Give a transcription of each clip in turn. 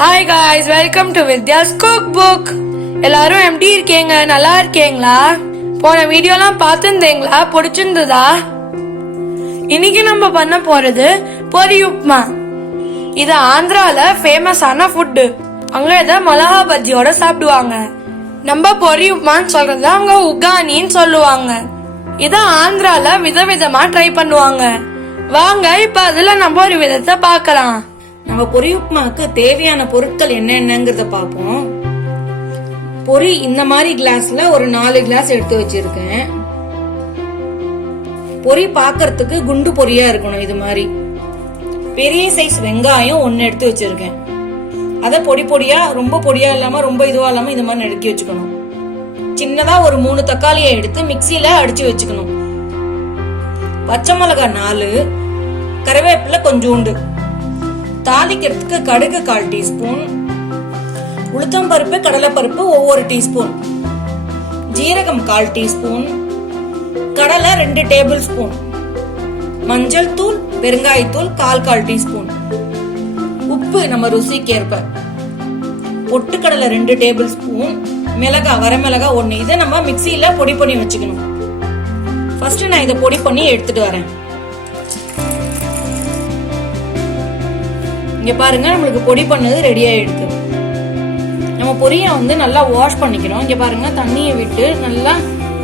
Hi guys, welcome to Vidya's cook book. எல்லாரும் எப்படி இருக்கீங்க? நல்லா இருக்கீங்களா? போன வீடியோலாம் பார்த்துருந்தீங்களா? பிடிச்சிருந்ததா? இன்னைக்கு நம்ம பண்ண போறது பொரி உப்மா. இது ஆந்திரால ஃபேமஸான ஃபுட்டு. அங்க இத மிளகா பஜ்ஜியோட சாப்பிடுவாங்க. நம்ம பொரி உப்மான்னு சொல்றது அவங்க உகானின்னு சொல்லுவாங்க. இத ஆந்திரால விதவிதமா ட்ரை பண்ணுவாங்க. வாங்க இப்ப அதுல நம்ம ஒரு விதத்தை பார்க்கலாம். நம்ம பொரி உப்புமாக்கு தேவையான பொருட்கள் என்னென்னங்கிறத பார்ப்போம். பொரி இந்த மாதிரி கிளாஸ்ல ஒரு 4 கிளாஸ் எடுத்து வச்சிருக்கேன். பொரி பாக்கிறதுக்கு குண்டு பொரியா இருக்கணும். இது மாதிரி பெரிய சைஸ் வெங்காயம் 1 எடுத்து வச்சிருக்கேன். அத பொடி பொடியா, ரொம்ப பொடியா இல்லாம ரொம்ப இதுவா இல்லாம இந்த மாதிரி நறுக்கி வச்சுக்கணும். சின்னதா ஒரு 3 தக்காளியை எடுத்து மிக்சியில அடிச்சு வச்சுக்கணும். பச்சை மிளகாய் 4, கறிவேப்பிலை கொஞ்சோண்டு, தாளிக்கிறதுக்கு கடுகு 1/4 டீஸ்பூன், உளுத்தம் பருப்பு கடலை பருப்பு ஒவ்வொரு டீஸ்பூன், ஜீரகம் 1/4 டீஸ்பூன், கடலை 2 டேபிள் ஸ்பூன், மஞ்சள் தூள் பெருங்காயத்தூள் 1/4 டீஸ்பூன், உப்பு நம்ம ருசிக்கு ஏற்ப, பொட்டுக்கடலை 2 டேபிள் ஸ்பூன், மிளகாய் வரமிளகாய் 1. இதை நம்ம மிக்சியில பொடி பண்ணி வச்சுக்கணும். ஃபர்ஸ்ட் நான் இதை பொடி பண்ணி எடுத்துட்டு வரேன். இங்க பாருங்க, நம்மளுக்கு பொடி பண்ணது ரெடி ஆயிடுது. நம்ம பொரியை நல்லா வாஷ் பண்ணிக்கணும். இங்க பாருங்க, தண்ணியை விட்டு நல்லா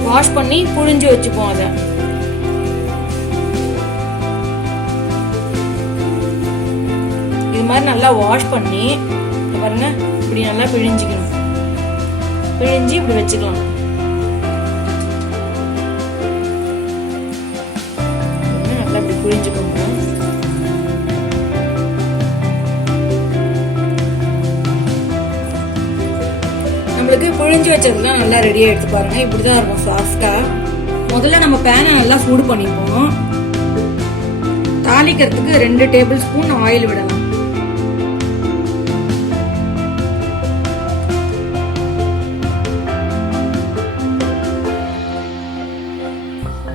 வாஷ் பண்ணி புழிஞ்சு வச்சுப்போம். அதை இது மாதிரி நல்லா வாஷ் பண்ணி பாருங்க, இப்படி நல்லா பிழிஞ்சிக்கணும். பிழிஞ்சு இப்படி வச்சுக்கலாம். நல்லா இப்படி பிழிஞ்சுக்கோங்க. நம்மளுக்கு புழிஞ்சு வச்சதுலாம் நல்லா ரெடியா எடுத்து பாருங்க. இப்படிதான் இருக்கும் சாஃப்டா. முதல்ல நம்ம பேனை நல்லா சூடு பண்ணிப்போம். தாளிக்கிறதுக்கு 2 டேபிள் ஸ்பூன் ஆயில் விடலாம்.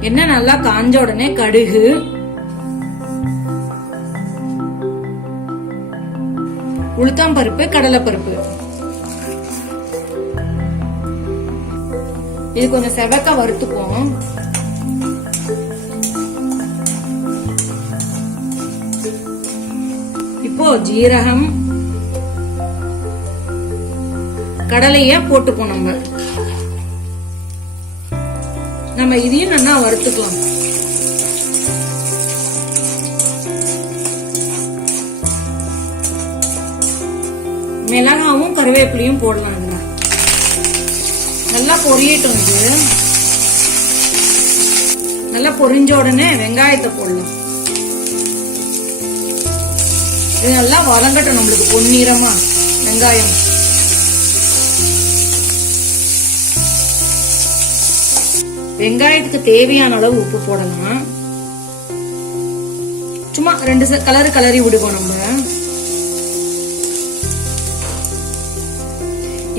எண்ணெய் நல்லா காஞ்ச உடனே கடுகு, உளுத்தம் பருப்பு கடலை பருப்பு, இது கொஞ்சம் செவக்க வறுத்துப்போம். இப்போ ஜீரகம் கடலைய போட்டுப்போம். நம்ம இதையும் நல்லா வறுத்துக்கலாம். மிளகாவும் கருவேப்பிலையும் போடலாம். நல்லா பொரியட்டும். இது நல்லா பொரிஞ்ச உடனே வெங்காயத்தை போடலாம். இது நல்லா வதங்கட்டும். நம்மளுக்கு பொன்னிறமா வெங்காயம். வெங்காயத்துக்கு தேவையான அளவு உப்பு போடலாம். சும்மா 2 கலர் கலரி விடுவோம். நம்ம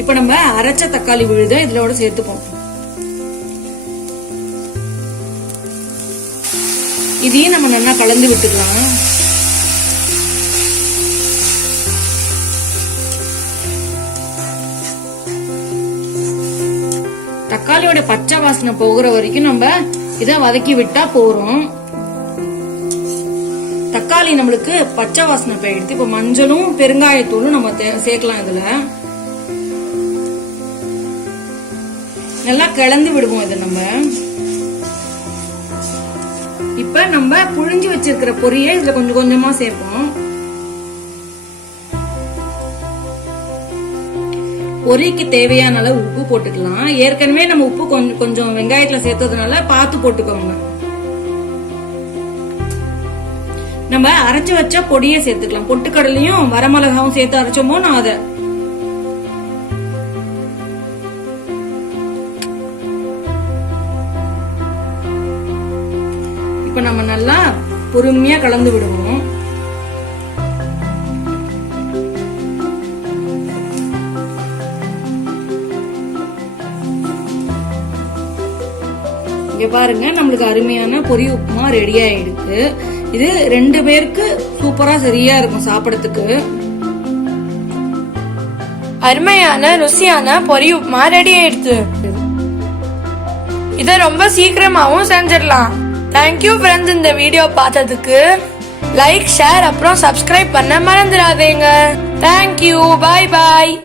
இப்ப நம்ம அரைச்ச தக்காளி விழுத இதோட சேர்த்துப்போம். இதையும் நம்ம நல்லா கலந்து விட்டுக்கலாம். தக்காளியோட பச்சை வாசனை போகிற வரைக்கும் நம்ம இதை வதக்கி விட்டா போறோம். தக்காளி நம்மளுக்கு பச்சை வாசனை போயிடுது. இப்ப மஞ்சளும் பெருங்காயத்தூளும் நம்ம சேர்க்கலாம். இதுல நல்லா கலந்து விடுவோம். இதை நம்ம இப்ப நம்ம புழிஞ்சு வச்சிருக்கிற பொரியை இதுல கொஞ்சம் கொஞ்சமா சேர்ப்போம். பொரிக்கு தேவையான அளவு உப்பு போட்டுக்கலாம். ஏற்கனவே நம்ம உப்பு கொஞ்சம் வெங்காயத்துல சேர்த்ததுனால பார்த்து போட்டுக்கோங்க. நம்ம அரைச்சு வச்ச பொடியை சேர்த்துக்கலாம். பொட்டுக்கடலையும் வரமிளகாவும் சேர்த்து அரைச்சோமோ நான் அதை இப்ப நம்ம நல்லா பொறுமையா கலந்து விடுவோம். இங்க பாருங்க, நம்மளுக்கு அருமையான பொரி உப்புமா ரெடி ஆயிடுச்சு. இது 2 பேருக்கு சூப்பரா சரியா இருக்கும் சாப்பிடறதுக்கு. அருமையான ருசியான பொரி உப்புமா ரெடி ஆயிடுச்சு. இத ரொம்ப சீக்கிரமாவும் செஞ்சிடலாம். தேங்க்யூ ஃப்ரெண்ட்ஸ், இந்த வீடியோ பார்த்ததுக்கு. லைக், ஷேர் அப்புறம் சப்ஸ்கிரைப் பண்ண மறந்துடாதீங்க. தேங்க்யூ, பாய் பாய்.